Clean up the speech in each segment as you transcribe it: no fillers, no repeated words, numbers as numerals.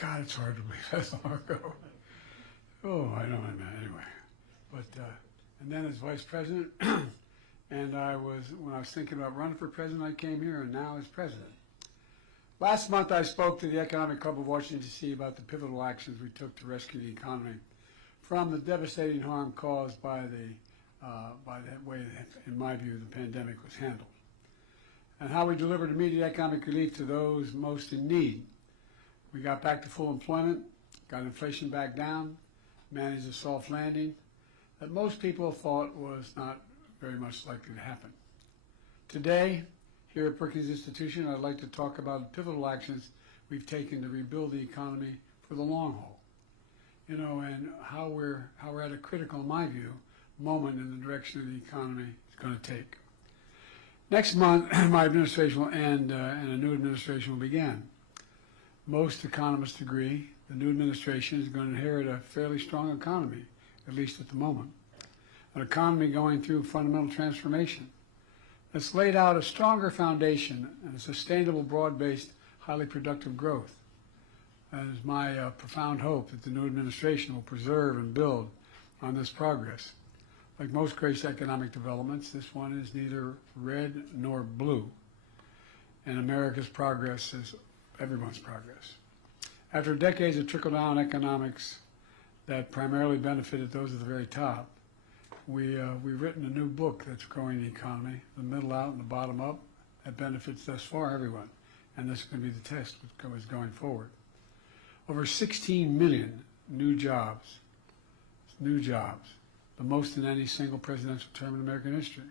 God, it's hard to believe that's long ago. Oh, I know, anyway. But, and then as vice president, and when I was thinking about running for president, I came here, and now as president. Last month, I spoke to the Economic Club of Washington, D.C. about the pivotal actions we took to rescue the economy from the devastating harm caused by that way, in my view, the pandemic was handled, and how we delivered immediate economic relief to those most in need. We got back to full employment, got inflation back down, managed a soft landing that most people thought was not very much likely to happen. Today, here at Brookings Institution, I'd like to talk about the pivotal actions we've taken to rebuild the economy for the long haul. You know, and how we're at a critical, in my view, moment in the direction of the economy is going to take. Next month, my administration will end and a new administration will begin. Most economists agree the new administration is going to inherit a fairly strong economy, at least at the moment. An economy going through fundamental transformation that's laid out a stronger foundation and a sustainable, broad-based, highly productive growth. That is my profound hope that the new administration will preserve and build on this progress. Like most great economic developments, this one is neither red nor blue. And America's progress is everyone's progress. After decades of trickle-down economics that primarily benefited those at the very top, we've written a new book that's growing the economy, the middle out and the bottom up, that benefits thus far everyone. And this is going to be the test going forward. Over 16 million new jobs, the most in any single presidential term in American history.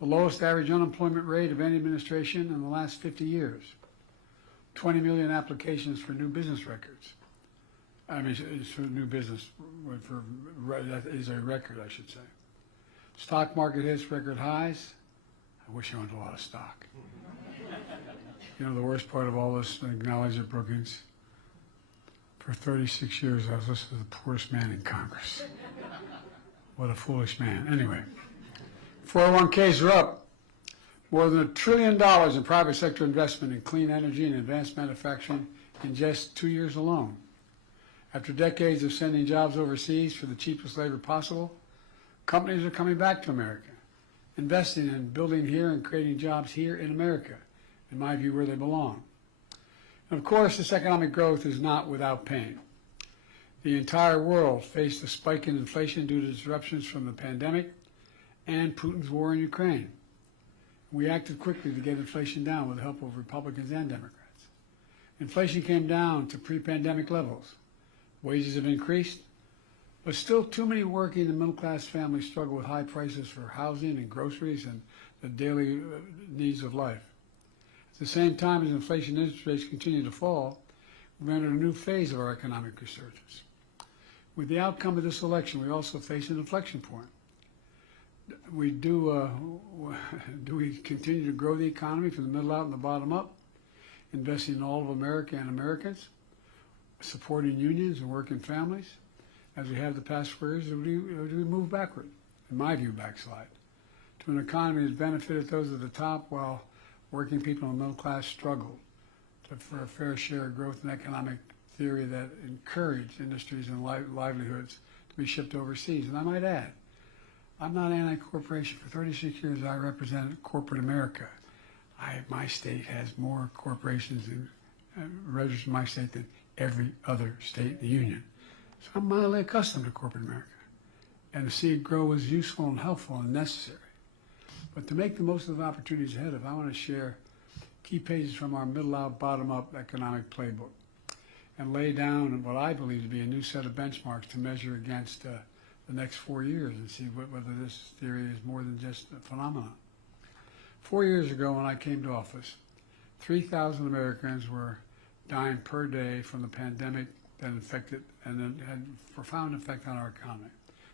The lowest average unemployment rate of any administration in the last 50 years. 20 million applications for new business records. I mean, it's for new business, that is a record, I should say. Stock market hits record highs. I wish I owned a lot of stock. You know, the worst part of all this, I acknowledge at Brookings, for 36 years I was listed as the poorest man in Congress. What a foolish man. Anyway, 401ks are up. More than $1 trillion in private sector investment in clean energy and advanced manufacturing in just 2 years alone. After decades of sending jobs overseas for the cheapest labor possible, companies are coming back to America, investing in building here and creating jobs here in America, in my view, where they belong. And of course, this economic growth is not without pain. The entire world faced a spike in inflation due to disruptions from the pandemic and Putin's war in Ukraine. We acted quickly to get inflation down with the help of Republicans and Democrats. Inflation came down to pre-pandemic levels. Wages have increased, but still too many working and middle-class families struggle with high prices for housing and groceries and the daily needs of life. At the same time as inflation and interest rates continue to fall, we've entered a new phase of our economic resurgence. With the outcome of this election, we also face an inflection point. Do we continue to grow the economy from the middle out and the bottom up, investing in all of America and Americans, supporting unions and working families, as we have the past 4 years, or do we move backward, in my view, backslide, to an economy that's benefited those at the top while working people in the middle class struggled for a fair share of growth and economic theory that encouraged industries and livelihoods to be shipped overseas. And I might add, I'm not anti-corporation. For 36 years, I represented corporate America. My state has more corporations registered in my state than every other state in the union. So I'm mildly accustomed to corporate America. And to see it grow is useful and helpful and necessary. But to make the most of the opportunities ahead of, I want to share key pages from our middle-out, bottom-up economic playbook and lay down what I believe to be a new set of benchmarks to measure against the next 4 years and see whether this theory is more than just a phenomenon. 4 years ago when I came to office, 3,000 Americans were dying per day from the pandemic that infected and then had a profound effect on our economy.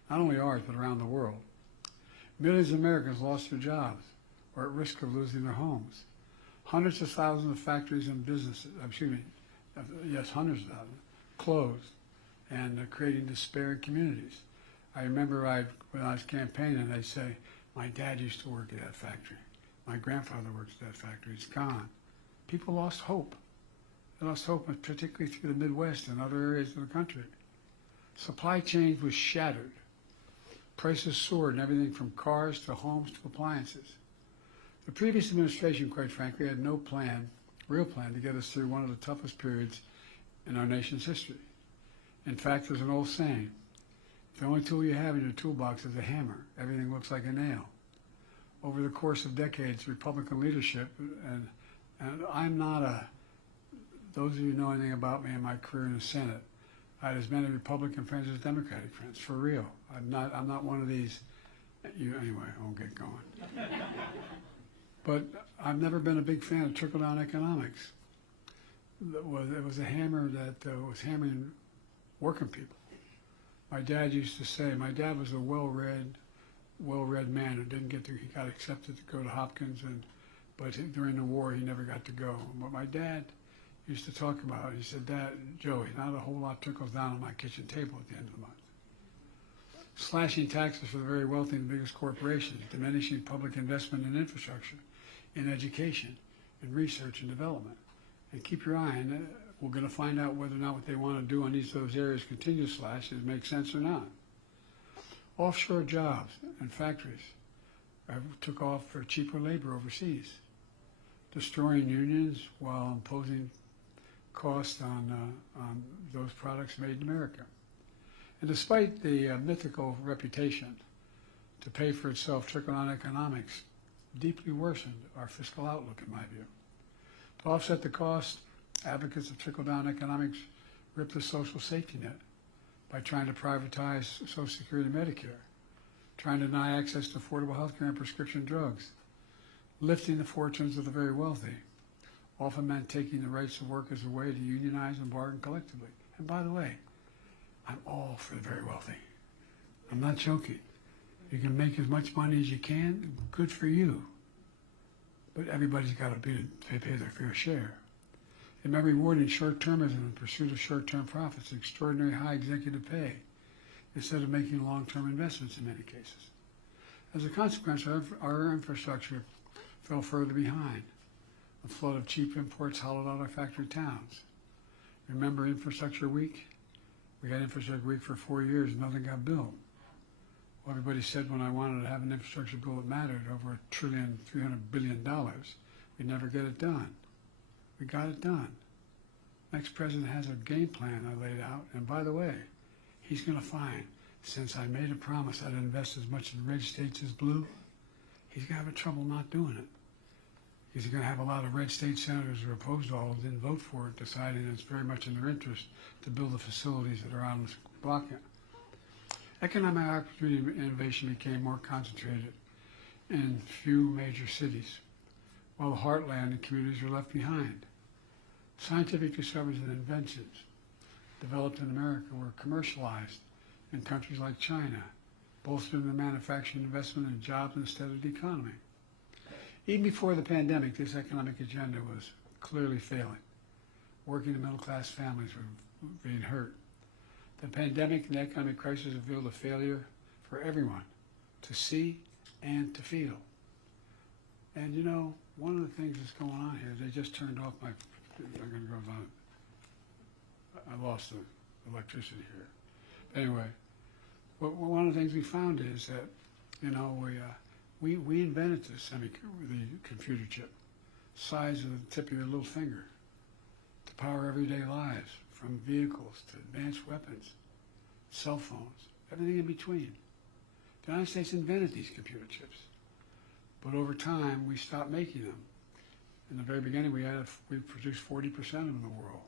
Not only ours, but around the world. Millions of Americans lost their jobs or at risk of losing their homes. Hundreds of thousands of factories and businesses, hundreds of thousands, closed and creating despair in communities. I remember when I was campaigning, they'd say, my dad used to work at that factory. My grandfather works at that factory. It's gone. People lost hope. They lost hope, particularly through the Midwest and other areas of the country. Supply chains was shattered. Prices soared in everything from cars to homes to appliances. The previous administration, quite frankly, had no plan, real plan, to get us through one of the toughest periods in our nation's history. In fact, there's an old saying, the only tool you have in your toolbox is a hammer. Everything looks like a nail. Over the course of decades, Republican leadership, and I'm not a, those of you who know anything about me and my career in the Senate, I had as many Republican friends as Democratic friends, for real. I'm not one of these, anyway, I won't get going. But I've never been a big fan of trickle-down economics. It was a hammer that was hammering working people. My dad used to say, my dad was a well-read man who didn't get to, he got accepted to go to Hopkins, but during the war he never got to go. What my dad used to talk about, he said, Dad, Joey, not a whole lot trickles down on my kitchen table at the end of the month. Slashing taxes for the very wealthy and biggest corporations, diminishing public investment in infrastructure, in education, in research and development. And keep your eye on it. We're going to find out whether or not what they want to do on each of those areas continue to slash makes sense or not. Offshore jobs and factories took off for cheaper labor overseas, destroying unions while imposing costs on those products made in America. And despite the mythical reputation to pay for itself, trickle-down economics deeply worsened our fiscal outlook, in my view. To offset the cost, advocates of trickle-down economics ripped the social safety net by trying to privatize Social Security and Medicare, trying to deny access to affordable health care and prescription drugs, lifting the fortunes of the very wealthy, often meant taking the rights of workers away to unionize and bargain collectively. And by the way, I'm all for the very wealthy. I'm not joking. You can make as much money as you can, good for you. But everybody's got to pay their fair share. And by rewarding short-termism in pursuit of short-term profits, extraordinary high executive pay, instead of making long-term investments in many cases. As a consequence, our infrastructure fell further behind. A flood of cheap imports hollowed out our factory towns. Remember Infrastructure Week? We had Infrastructure Week for 4 years and nothing got built. Well, everybody said when I wanted to have an infrastructure bill that mattered, over $1.3 billion, we'd never get it done. We got it done. Next president has a game plan I laid out, and by the way, he's going to find, since I made a promise I'd invest as much in red states as blue, he's going to have trouble not doing it. He's going to have a lot of red state senators who are opposed to all of it, didn't vote for it, deciding it's very much in their interest to build the facilities that are on this block. Economic opportunity and innovation became more concentrated in few major cities, while the heartland and communities were left behind. Scientific discoveries and inventions developed in America were commercialized in countries like China, bolstering the manufacturing investment and jobs instead of the economy. Even before the pandemic, this economic agenda was clearly failing. Working and middle-class families were being hurt. The pandemic and the economic crisis revealed a failure for everyone to see and to feel. And you know, one of the things that's going on here, they just turned off my, I'm going to go on. I lost the electricity here. Anyway, one of the things we found is that, you know, we invented the computer chip, size of the tip of your little finger, to power everyday lives, from vehicles to advanced weapons, cell phones, everything in between. The United States invented these computer chips, but over time we stopped making them. In the very beginning, we produced 40% of them in the world.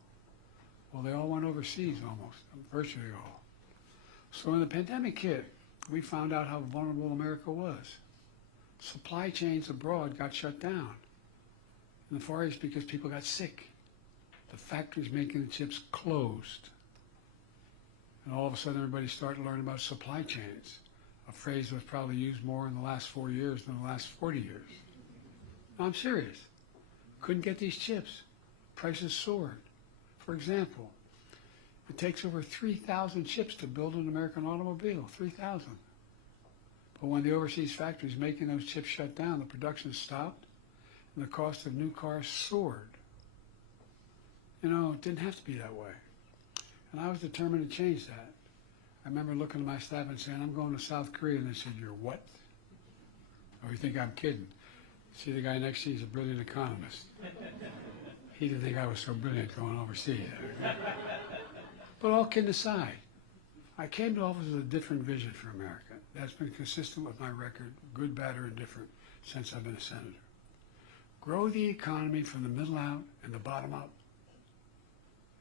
Well, they all went overseas almost, virtually all. So when the pandemic hit, we found out how vulnerable America was. Supply chains abroad got shut down in the Far East because people got sick. The factories making the chips closed. And all of a sudden everybody started learning about supply chains, a phrase that was probably used more in the last 4 years than the last 40 years. No, I'm serious. Couldn't get these chips. Prices soared. For example, it takes over 3,000 chips to build an American automobile, 3,000. But when the overseas factories making those chips shut down, the production stopped and the cost of new cars soared. You know, it didn't have to be that way. And I was determined to change that. I remember looking at my staff and saying, I'm going to South Korea. And they said, you're what? Oh, you think I'm kidding? See, the guy next to you is a brilliant economist. He didn't think I was so brilliant going overseas. But all kidding aside, I came to office with a different vision for America. That's been consistent with my record, good, bad, or indifferent, since I've been a senator. Grow the economy from the middle out and the bottom up.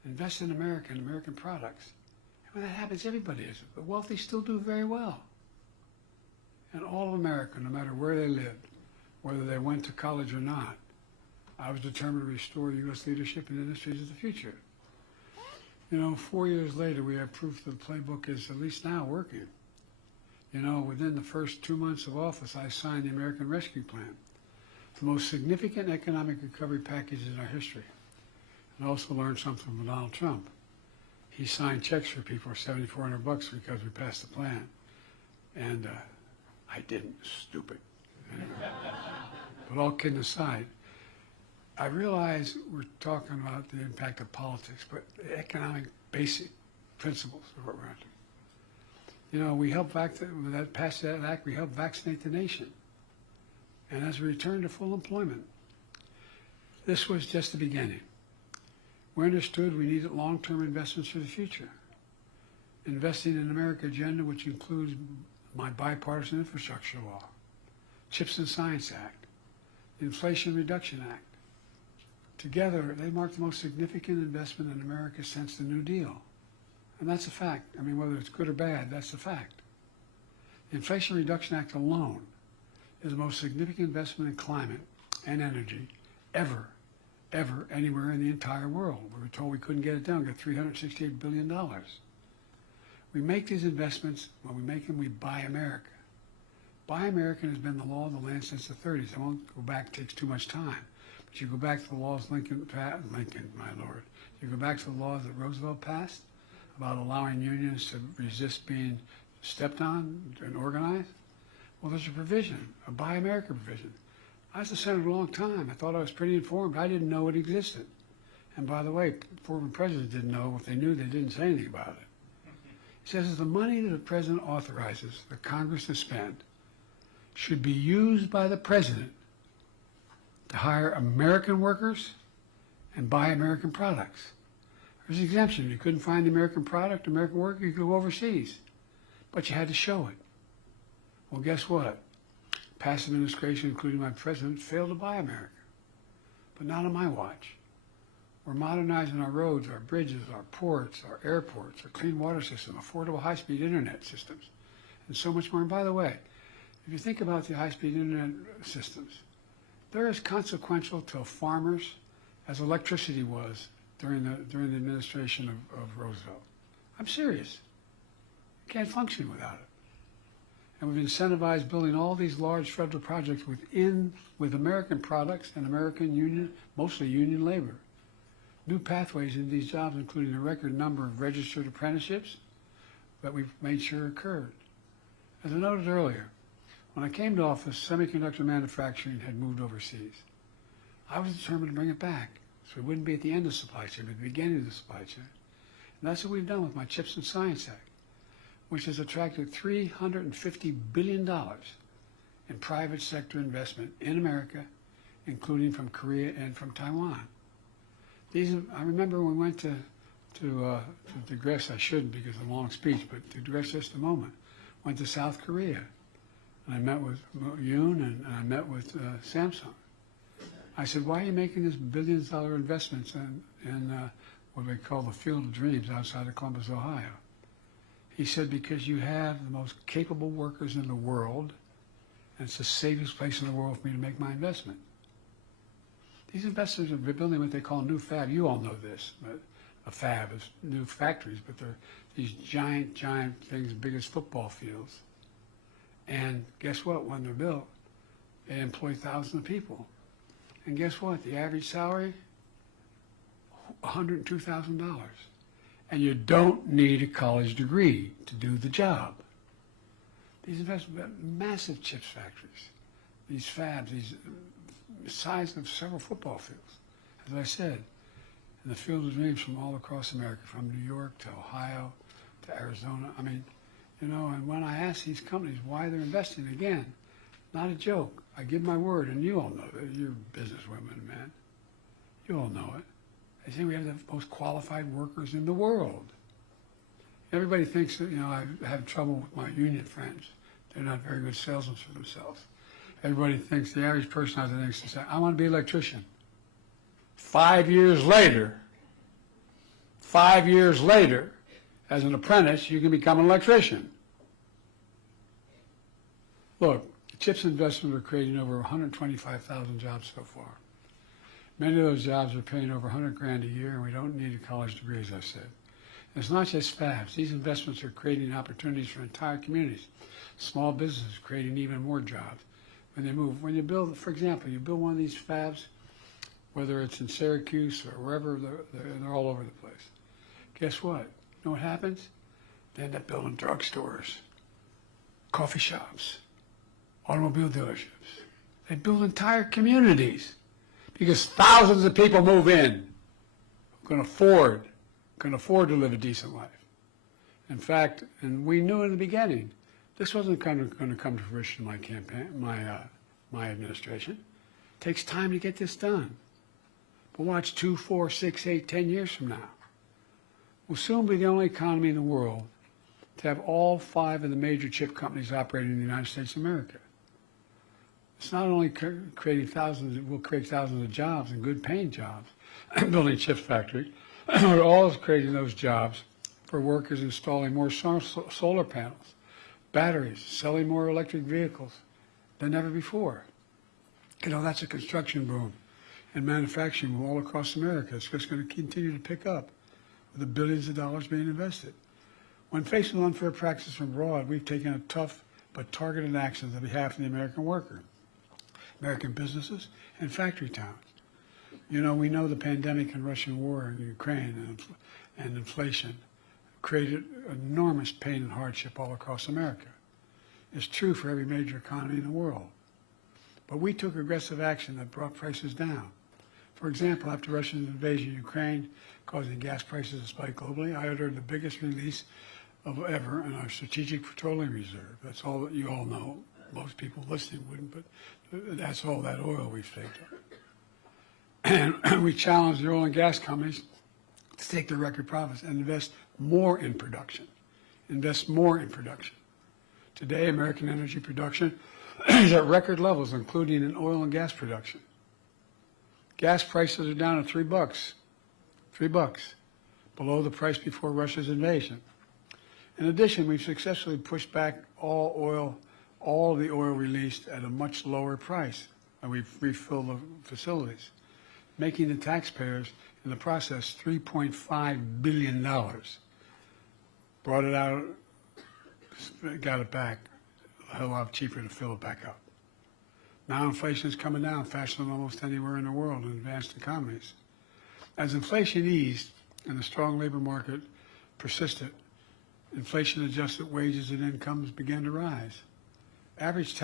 Invest in America and American products. And when that happens, everybody is. The wealthy still do very well. And all of America, no matter where they lived, whether they went to college or not, I was determined to restore U.S. leadership in industries of the future. You know, 4 years later, we have proof that the playbook is at least now working. You know, within the first 2 months of office, I signed the American Rescue Plan, the most significant economic recovery package in our history. And I also learned something from Donald Trump. He signed checks for people for $7,400 because we passed the plan. And I didn't, stupid. Anyway. But all kidding aside, I realize we're talking about the impact of politics, but the economic basic principles are what we're after. You know, we helped pass that act, we helped vaccinate the nation. And as we return to full employment, this was just the beginning. We understood we needed long-term investments for the future. Investing in America agenda, which includes my bipartisan infrastructure law, CHIPS and Science Act, the Inflation Reduction Act. Together, they mark the most significant investment in America since the New Deal. And that's a fact. I mean, whether it's good or bad, that's a fact. The Inflation Reduction Act alone is the most significant investment in climate and energy ever anywhere in the entire world. We were told we couldn't get it done. We got $368 billion. We make these investments. When we make them, we buy America. Buy American has been the law of the land since the 30s. I won't go back, it takes too much time. But you go back to the laws Lincoln, my lord. You go back to the laws that Roosevelt passed about allowing unions to resist being stepped on and organized. Well, there's a provision, a Buy America provision. I was a senator a long time. I thought I was pretty informed. I didn't know it existed. And by the way, former presidents didn't know. If they knew, they didn't say anything about it. It says the money that the president authorizes the Congress to spend should be used by the president to hire American workers and buy American products. There's an exemption. You couldn't find the American product, American worker, you could go overseas. But you had to show it. Well, guess what? Past administration, including my president, failed to buy America. But not on my watch. We're modernizing our roads, our bridges, our ports, our airports, our clean water system, affordable high-speed internet systems, and so much more. And by the way, if you think about the high-speed internet systems, they're as consequential to farmers as electricity was during the administration of Roosevelt. I'm serious. You can't function without it. And we've incentivized building all these large federal projects with American products and American union, mostly union labor. New pathways into these jobs, including a record number of registered apprenticeships that we've made sure occurred. As I noted earlier, when I came to office, semiconductor manufacturing had moved overseas. I was determined to bring it back, so we wouldn't be at the end of the supply chain, but at the beginning of the supply chain. And that's what we've done with my CHIPS and Science Act, which has attracted $350 billion in private sector investment in America, including from Korea and from Taiwan. I remember when we went to digress, I shouldn't because of a long speech, but to digress just a moment, went to South Korea. And I met with Yoon and I met with Samsung. I said, why are you making this billions-dollar investments in what we call the Field of Dreams outside of Columbus, Ohio? He said, because you have the most capable workers in the world, and it's the safest place in the world for me to make my investment. These investors are building what they call new fab. You all know this, but a fab is new factories, but they're these giant things, big as football fields. And guess what? When they're built, they employ thousands of people. And guess what? The average salary, $102,000. And you don't need a college degree to do the job. These investments, massive chips factories, these fabs, these size of several football fields, as I said. And the field of dreams from all across America, from New York to Ohio to Arizona. I mean, you know, and when I ask these companies why they're investing, again, not a joke. I give my word, and you all know that. You're businesswomen, man. You all know it. They say we have the most qualified workers in the world. Everybody thinks that, you know, I have trouble with my union friends. They're not very good salesmen for themselves. Everybody thinks, the average person out there thinks, to say, I want to be an electrician. 5 years later, as an apprentice, you can become an electrician. Look, CHIPS investments are creating over 125,000 jobs so far. Many of those jobs are paying over 100 grand a year, and we don't need a college degree, as I said. And it's not just fabs. These investments are creating opportunities for entire communities. Small businesses creating even more jobs when they move. When you build, for example, you build one of these fabs, whether it's in Syracuse or wherever, they're all over the place. Guess what? You know what happens? They end up building drugstores, coffee shops, automobile dealerships. They build entire communities because thousands of people move in who can afford to live a decent life. In fact, and we knew in the beginning, this wasn't going to come to fruition in my campaign, my administration. It takes time to get this done. But watch 2, 4, 6, 8, 10 years from now. We'll soon be the only economy in the world to have all 5 of the major chip companies operating in the United States of America. It's not only creating thousands, it will create thousands of jobs and good paying jobs, building chips factories. We're always creating those jobs for workers installing more solar panels, batteries, selling more electric vehicles than ever before. You know, that's a construction boom and manufacturing boom all across America. It's just going to continue to pick up with the billions of dollars being invested. When faced with unfair practices from abroad, we've taken a tough but targeted actions on behalf of the American worker, American businesses, and factory towns. You know, we know the pandemic and Russian war in Ukraine and inflation created enormous pain and hardship all across America. It's true for every major economy in the world. But we took aggressive action that brought prices down. For example, after Russia's invasion of Ukraine, causing gas prices to spike globally, I ordered the biggest release of ever in our Strategic Petroleum Reserve. That's all that you all know. Most people listening wouldn't, but that's all that oil we've saved up. And we challenged the oil and gas companies to take their record profits and invest more in production. Invest more in production. Today, American energy production is at record levels, including in oil and gas production. Gas prices are down to $3. $3, below the price before Russia's invasion. In addition, we've successfully pushed back all the oil released at a much lower price, and we've refilled the facilities, making the taxpayers in the process $3.5 billion. Brought it out, got it back, a hell lot cheaper to fill it back up. Now inflation is coming down faster than almost anywhere in the world in advanced economies. As inflation eased and the strong labor market persisted, inflation-adjusted wages and incomes began to rise. Average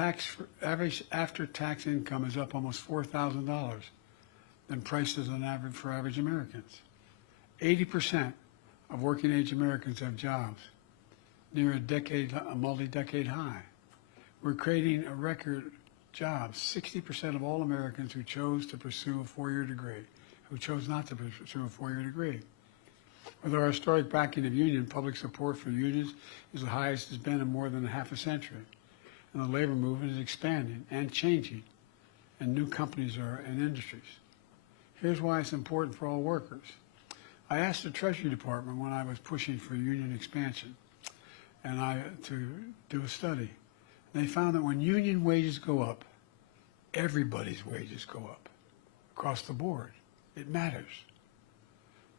after-tax income is up almost $4,000 than prices on average for average Americans. 80% of working-age Americans have jobs, near a multi-decade high. We're creating a record jobs. 60% of all Americans who chose to pursue a four-year degree, who chose not to pursue a four-year degree. With our historic backing of union, public support for unions is the highest it's been in more than half a century. And the labor movement is expanding and changing, and new companies are in industries. Here's why it's important for all workers. I asked the Treasury Department when I was pushing for union expansion to do a study. They found that when union wages go up, everybody's wages go up across the board. It matters.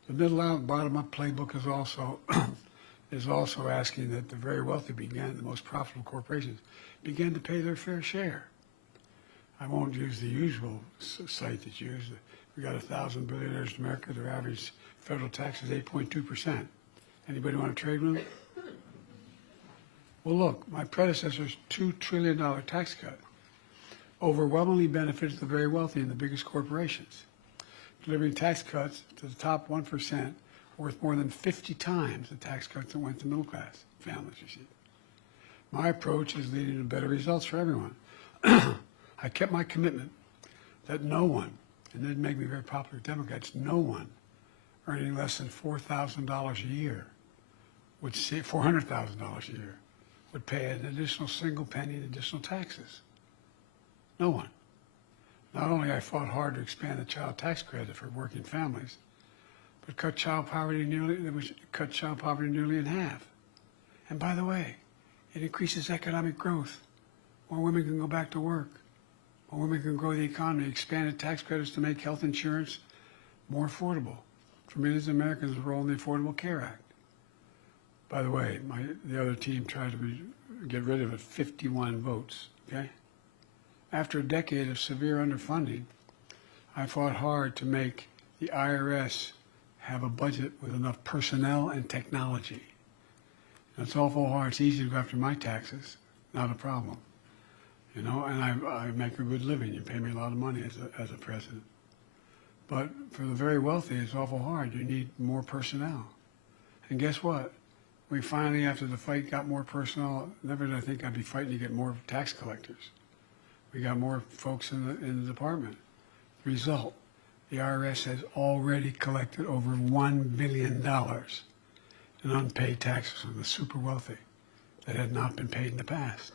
The middle out, bottom up playbook is also asking that the very wealthy the most profitable corporations, begin to pay their fair share. I won't use the usual site that's used. We got 1,000 billionaires in America. Their average federal tax is 8.2%. Anybody want to trade with them? Well, look, my predecessor's $2 trillion tax cut overwhelmingly benefits the very wealthy and the biggest corporations. delivering tax cuts to the top 1% worth more than 50 times the tax cuts that went to middle-class families received. My approach is leading to better results for everyone. I kept my commitment that no one, and it didn't make me very popular with Democrats, no one earning less than $4,000 a year would see $400,000 a year would pay an additional single penny in additional taxes. No one. Not only I fought hard to expand the child tax credit for working families, but cut child poverty nearly in half. And by the way, it increases economic growth. More women can go back to work. More women can grow the economy. Expanded tax credits to make health insurance more affordable for millions of Americans enrolled in the Affordable Care Act. By the way, the other team tried to get rid of it, 51 votes, okay? After a decade of severe underfunding, I fought hard to make the IRS have a budget with enough personnel and technology. And it's awful hard. It's easy to go after my taxes, not a problem. You know, and I make a good living. You pay me a lot of money as a president. But for the very wealthy, it's awful hard. You need more personnel. And guess what? We finally, after the fight, got more personnel. Never did I think I'd be fighting to get more tax collectors. We got more folks in the department. Result, the IRS has already collected over $1 billion in unpaid taxes from the super wealthy that had not been paid in the past.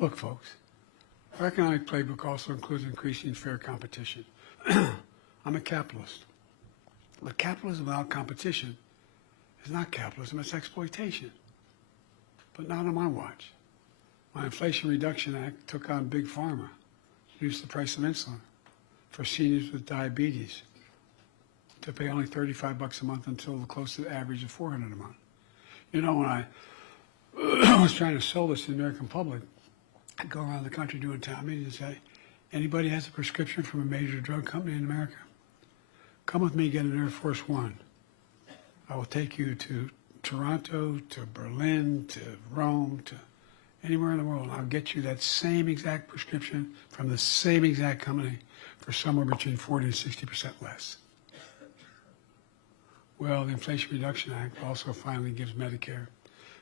Look, folks, our economic playbook also includes increasing fair competition. I'm a capitalist. But capitalism without competition is not capitalism, it's exploitation. But not on my watch. My Inflation Reduction Act took on Big Pharma, reduced the price of insulin for seniors with diabetes to pay only $35 a month until close to the average of $400 a month. You know, when I was trying to sell this to the American public, I'd go around the country doing town meetings and say, anybody has a prescription from a major drug company in America? Come with me, get an Air Force One. I will take you to Toronto, to Berlin, to Rome, to anywhere in the world. I'll get you that same exact prescription from the same exact company for somewhere between 40 and 60% less. Well, the Inflation Reduction Act also finally gives Medicare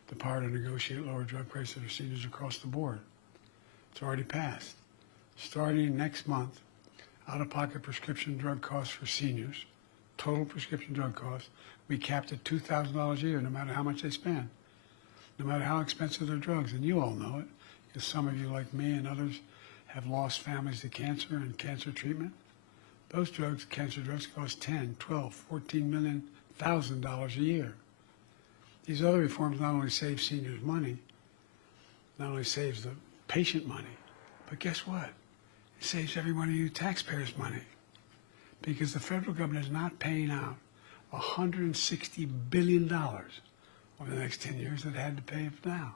the power to negotiate lower drug prices for seniors across the board. It's already passed. Starting next month, out-of-pocket prescription drug costs for seniors, total prescription drug costs, we capped at $2,000 a year, no matter how much they spend, no matter how expensive their drugs. And you all know it, because some of you, like me and others, have lost families to cancer and cancer treatment. Those drugs, cancer drugs, cost $10, $12, $14 thousand a year. These other reforms not only save seniors money, not only saves the patient money, but guess what? It saves every one of you taxpayers money, because the federal government is not paying out $160 billion over the next 10 years that had to pay it now.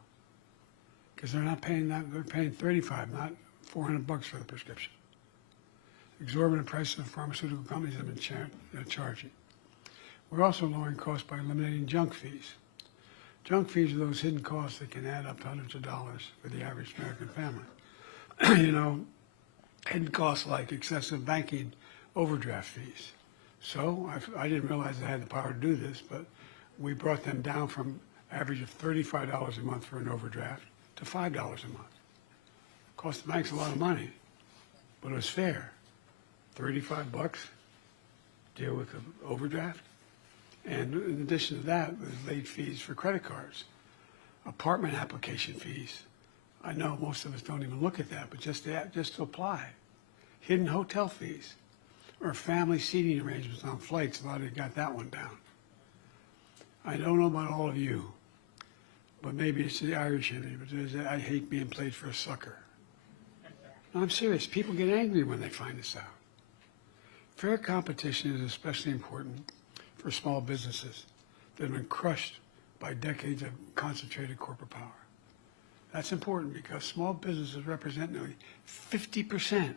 Because they're not paying that, they're paying $35, not $400 for the prescription. Exorbitant prices of pharmaceutical companies have been charging. We're also lowering costs by eliminating junk fees. Junk fees are those hidden costs that can add up to hundreds of dollars for the average American family. You know, hidden costs like excessive banking overdraft fees. So I didn't realize I had the power to do this, but we brought them down from average of $35 a month for an overdraft to $5 a month. Cost the banks a lot of money, but it was fair. $35, deal with the overdraft. And in addition to that, there's late fees for credit cards, apartment application fees. I know most of us don't even look at that, but just to apply. Hidden hotel fees or family seating arrangements on flights. A lot of you got that one down. I don't know about all of you, but maybe it's the Irish in me, but I hate being played for a sucker. No, I'm serious. People get angry when they find this out. Fair competition is especially important for small businesses that have been crushed by decades of concentrated corporate power. That's important because small businesses represent nearly 50%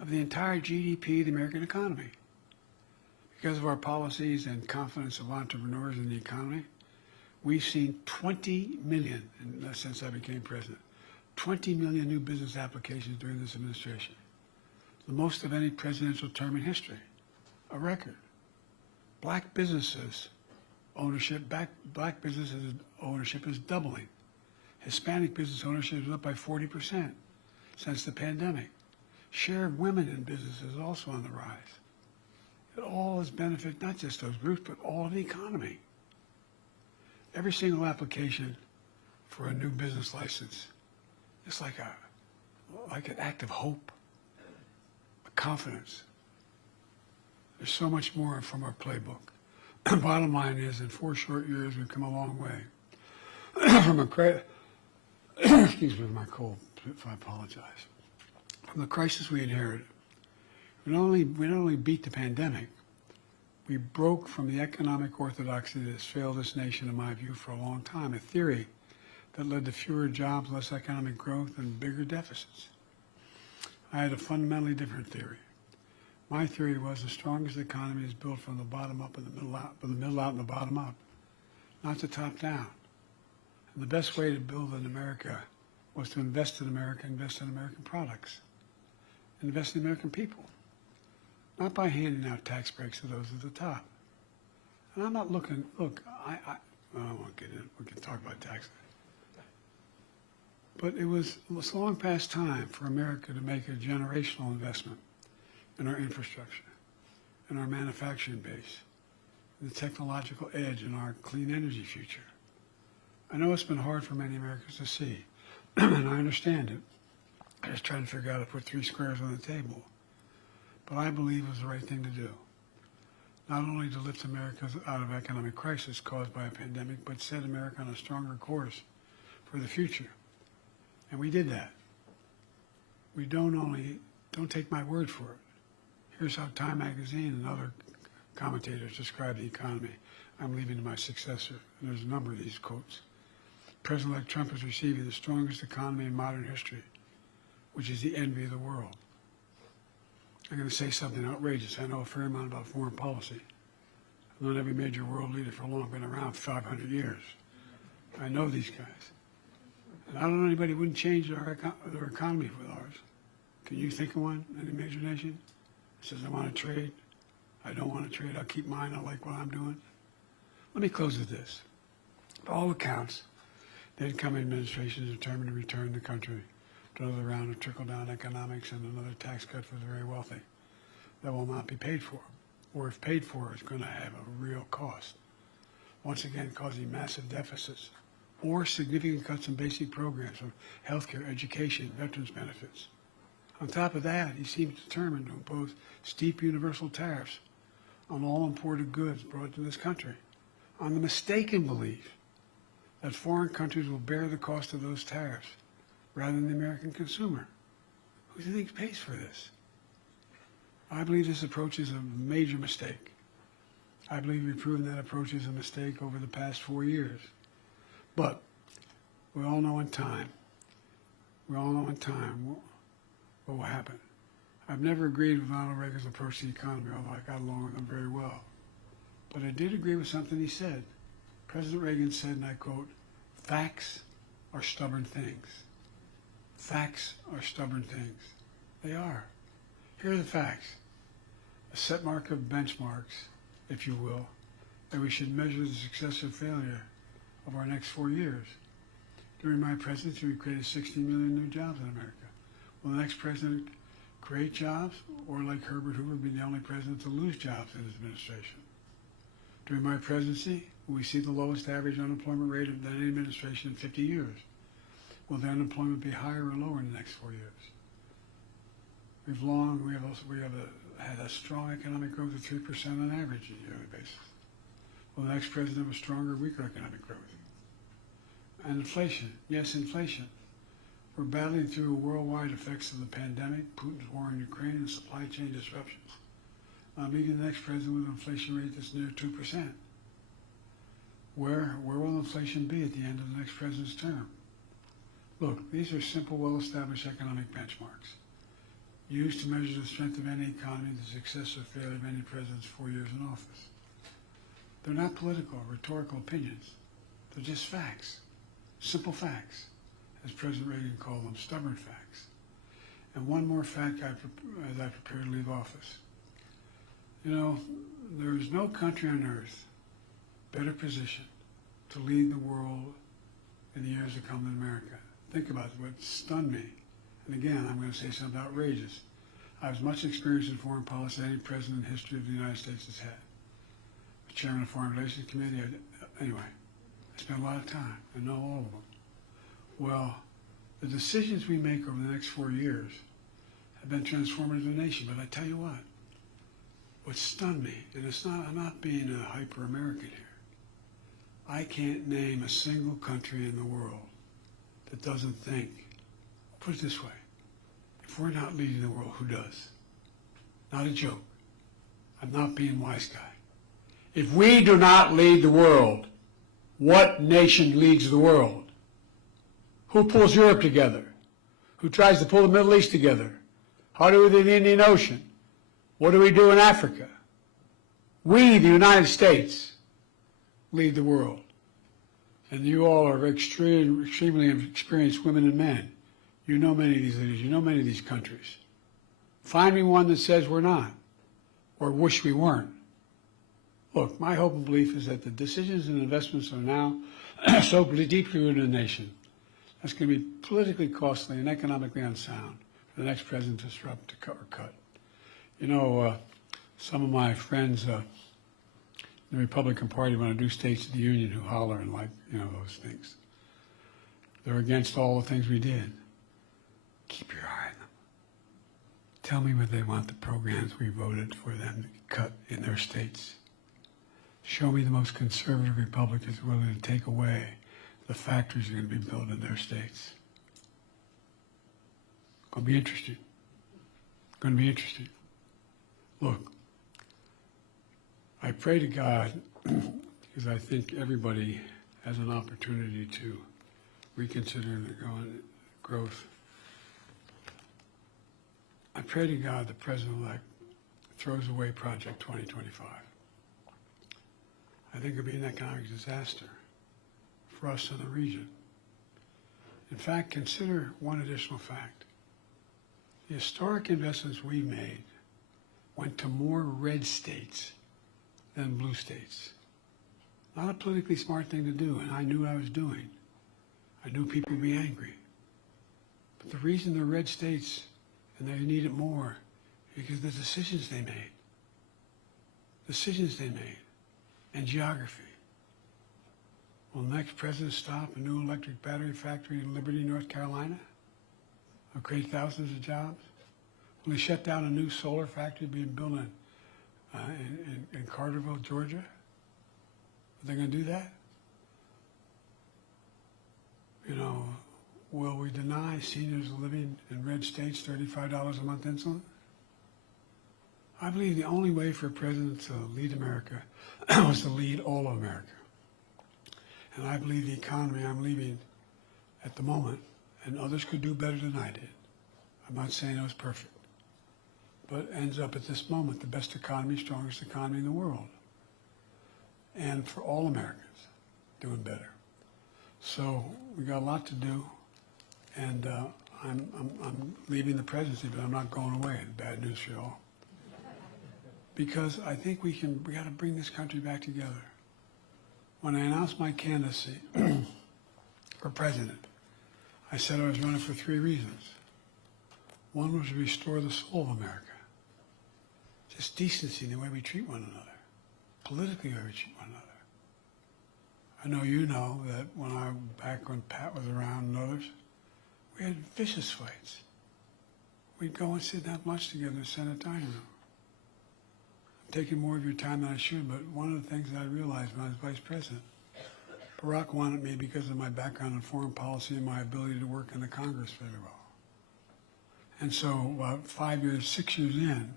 of the entire GDP of the American economy. Because of our policies and confidence of entrepreneurs in the economy, we've seen 20 million, since I became president, 20 million new business applications during this administration, the most of any presidential term in history. a record. Black businesses ownership is doubling. Hispanic business ownership is up by 40% since the pandemic. Share of women in business is also on the rise. It all has benefited not just those groups, but all of the economy. Every single application for a new business license is like an act of hope, a confidence. There's so much more from our playbook. Bottom line is, in 4 short years, we've come a long way. From a excuse me, my cold, if I apologize. From the crisis we inherited, we not only beat the pandemic, we broke from the economic orthodoxy that has failed this nation, in my view, for a long time, a theory that led to fewer jobs, less economic growth, and bigger deficits. I had a fundamentally different theory. My theory was the strongest economy is built from the bottom up and the middle out, from the middle out and the bottom up, not the top down. And the best way to build in America was to invest in America, invest in American products, invest in American people, not by handing out tax breaks to those at the top. And I'm not looking, look, I won't get in, we can talk about taxes. But it was long past time for America to make a generational investment in our infrastructure, in our manufacturing base, in the technological edge in our clean energy future. I know it's been hard for many Americans to see, and I understand it. I just trying to figure out how to put 3 squares on the table. But I believe it was the right thing to do. Not only to lift America out of economic crisis caused by a pandemic, but set America on a stronger course for the future. And we did that. We don't take my word for it. Here's how Time magazine and other commentators describe the economy I'm leaving to my successor. And there's a number of these quotes. President-elect Trump is receiving the strongest economy in modern history, which is the envy of the world. I'm going to say something outrageous. I know a fair amount about foreign policy. I've known every major world leader for long, been around 500 years. I know these guys. And I don't know anybody who wouldn't change their economy with ours. Can you think of one, any major nation? Says, I want to trade. I don't want to trade. I'll keep mine. I like what I'm doing. Let me close with this. By all accounts, the incoming administration is determined to return the country to another round of trickle-down economics and another tax cut for the very wealthy that will not be paid for, or if paid for, is going to have a real cost, once again causing massive deficits, or significant cuts in basic programs of healthcare, education, veterans benefits. On top of that, he seems determined to impose steep universal tariffs on all imported goods brought to this country, on the mistaken belief that foreign countries will bear the cost of those tariffs rather than the American consumer. Who do you think pays for this? I believe this approach is a major mistake. I believe we've proven that approach is a mistake over the past 4 years. But we all know in time what will happen. I've never agreed with Ronald Reagan's approach to the economy, although I got along with him very well. But I did agree with something he said. President Reagan said, and I quote, "Facts are stubborn things." Facts are stubborn things. They are. Here are the facts. A set mark of benchmarks, if you will, that we should measure the success or failure of our next 4 years. During my presidency, we created 60 million new jobs in America. Will the next president create jobs, or like Herbert Hoover, be the only president to lose jobs in his administration? During my presidency, will we see the lowest average unemployment rate of any administration in 50 years? Will the unemployment be higher or lower in the next 4 years? We have had a strong economic growth of 3% on average on a yearly basis. Will the next president have a stronger or weaker economic growth? And inflation, yes, inflation. We're battling through worldwide effects of the pandemic, Putin's war in Ukraine, and supply chain disruptions. I'm meeting the next president with an inflation rate that's near 2%. Where will inflation be at the end of the next president's term? Look, these are simple, well-established economic benchmarks used to measure the strength of any economy, the success or failure of any president's 4 years in office. They're not political or rhetorical opinions. They're just facts, simple facts, as President Reagan called them, stubborn facts. And one more fact as I prepare to leave office. You know, there is no country on earth better positioned to lead the world in the years to come than America. Think about it, what stunned me. And again, I'm going to say something outrageous. I have as much experience in foreign policy as any president in history of the United States has had. Chairman of the Foreign Relations Committee, anyway, I spent a lot of time. I know all of them. Well, the decisions we make over the next 4 years have been transformative to the nation. But I tell you what stunned me, and I'm not being a hyper-American here. I can't name a single country in the world that doesn't think, put it this way, if we're not leading the world, who does? Not a joke. I'm not being wise guy. If we do not lead the world, what nation leads the world? Who pulls Europe together? Who tries to pull the Middle East together? How do we do the Indian Ocean? What do we do in Africa? We, the United States, lead the world. And you all are extremely experienced women and men. You know many of these leaders. You know many of these countries. Find me one that says we're not, or wish we weren't. Look, my hope and belief is that the decisions and investments are now so deeply rooted in the nation, that's going to be politically costly and economically unsound for the next president to disrupt, to cut or cut. You know, some of my friends in the Republican Party, when I do States of the Union, who holler and like, you know, those things. They're against all the things we did. Keep your eye on them. Tell me what they want the programs we voted for them to cut in their states. Show me the most conservative Republicans willing to take away the factories that are going to be built in their states. Going to be interesting. Going to be interesting. Look, I pray to God, because I think everybody has an opportunity to reconsider the growth. I pray to God the President-elect throws away Project 2025. I think it would be an economic disaster for us in the region. In fact, consider one additional fact. The historic investments we made went to more red states than blue states. Not a politically smart thing to do, and I knew what I was doing. I knew people would be angry. But the reason they're red states and they need it more is because of the decisions they made. Decisions they made. And geography. Will the next president stop a new electric battery factory in Liberty, North Carolina? Will create thousands of jobs? Will he shut down a new solar factory being built in Carterville, Georgia? Are they going to do that? You know, will we deny seniors living in red states $35 a month insulin? I believe the only way for a president to lead America was to lead all of America. And I believe the economy I'm leaving at the moment, and others could do better than I did. I'm not saying it was perfect, but ends up at this moment the best economy, strongest economy in the world. And for all Americans, doing better. So we got a lot to do, and I'm leaving the presidency, but I'm not going away. Bad news for you all. Because I think we got to bring this country back together. When I announced my candidacy for president, I said I was running for 3 reasons. One was to restore the soul of America. Just decency in the way we treat one another. Politically, the way we treat one another. I know you know that back when Pat was around and others, we had vicious fights. We'd go and sit and have lunch together in the Senate dining room. Taking more of your time than I should, but one of the things that I realized when I was vice president, Barack wanted me because of my background in foreign policy and my ability to work in the Congress very well. And so about 6 years in,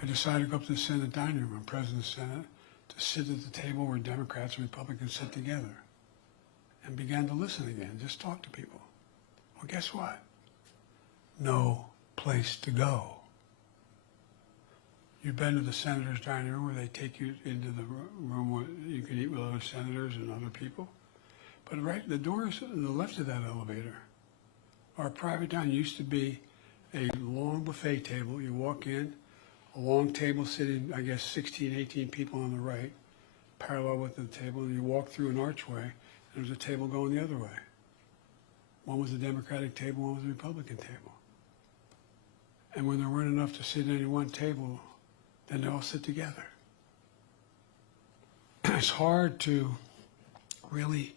I decided to go up to the Senate dining room, I'm president of the Senate, to sit at the table where Democrats and Republicans sit together and began to listen again, just talk to people. Well, guess what? No place to go. You've been to the senator's dining room where they take you into the room where you can eat with other senators and other people. But right, the doors on the left of that elevator are private dining. It used to be a long buffet table. You walk in, a long table sitting, I guess, 16, 18 people on the right, parallel with the table, and you walk through an archway, and there's a table going the other way. One was a Democratic table, one was a Republican table. And when there weren't enough to sit at any one table, then they all sit together. It's hard to really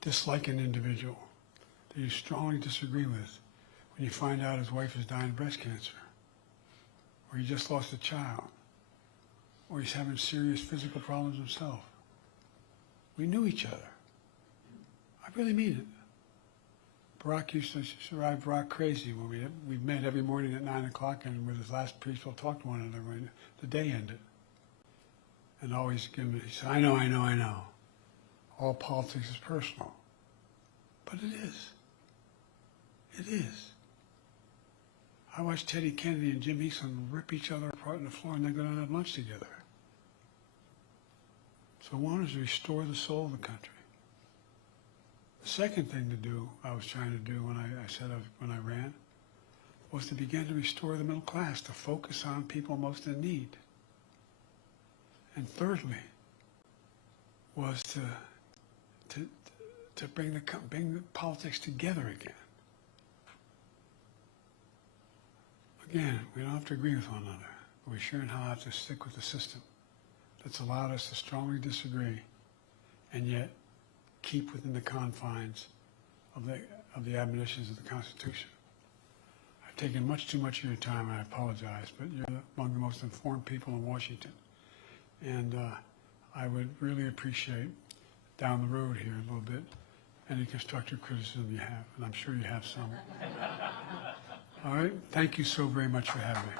dislike an individual that you strongly disagree with when you find out his wife is dying of breast cancer, or he just lost a child, or he's having serious physical problems himself. We knew each other. I really mean it. Barack used to drive Barack crazy when we met every morning at 9 o'clock, and with his last priest, we'll talk to one another when the day ended. And always give me, he said, I know. All politics is personal. But it is. It is. I watched Teddy Kennedy and Jim Eastland rip each other apart on the floor and then go down and have lunch together. So one is to restore the soul of the country. The second thing to do, I was trying to do when I ran, was to begin to restore the middle class, to focus on people most in need. And thirdly, was to bring the politics together again. Again, we don't have to agree with one another, but we sure in hell have to stick with the system that's allowed us to strongly disagree and yet keep within the confines of the admonitions of the Constitution. I've taken much too much of your time, and I apologize, but you're among the most informed people in Washington. And I would really appreciate down the road here a little bit any constructive criticism you have, and I'm sure you have some. All right, thank you so very much for having me.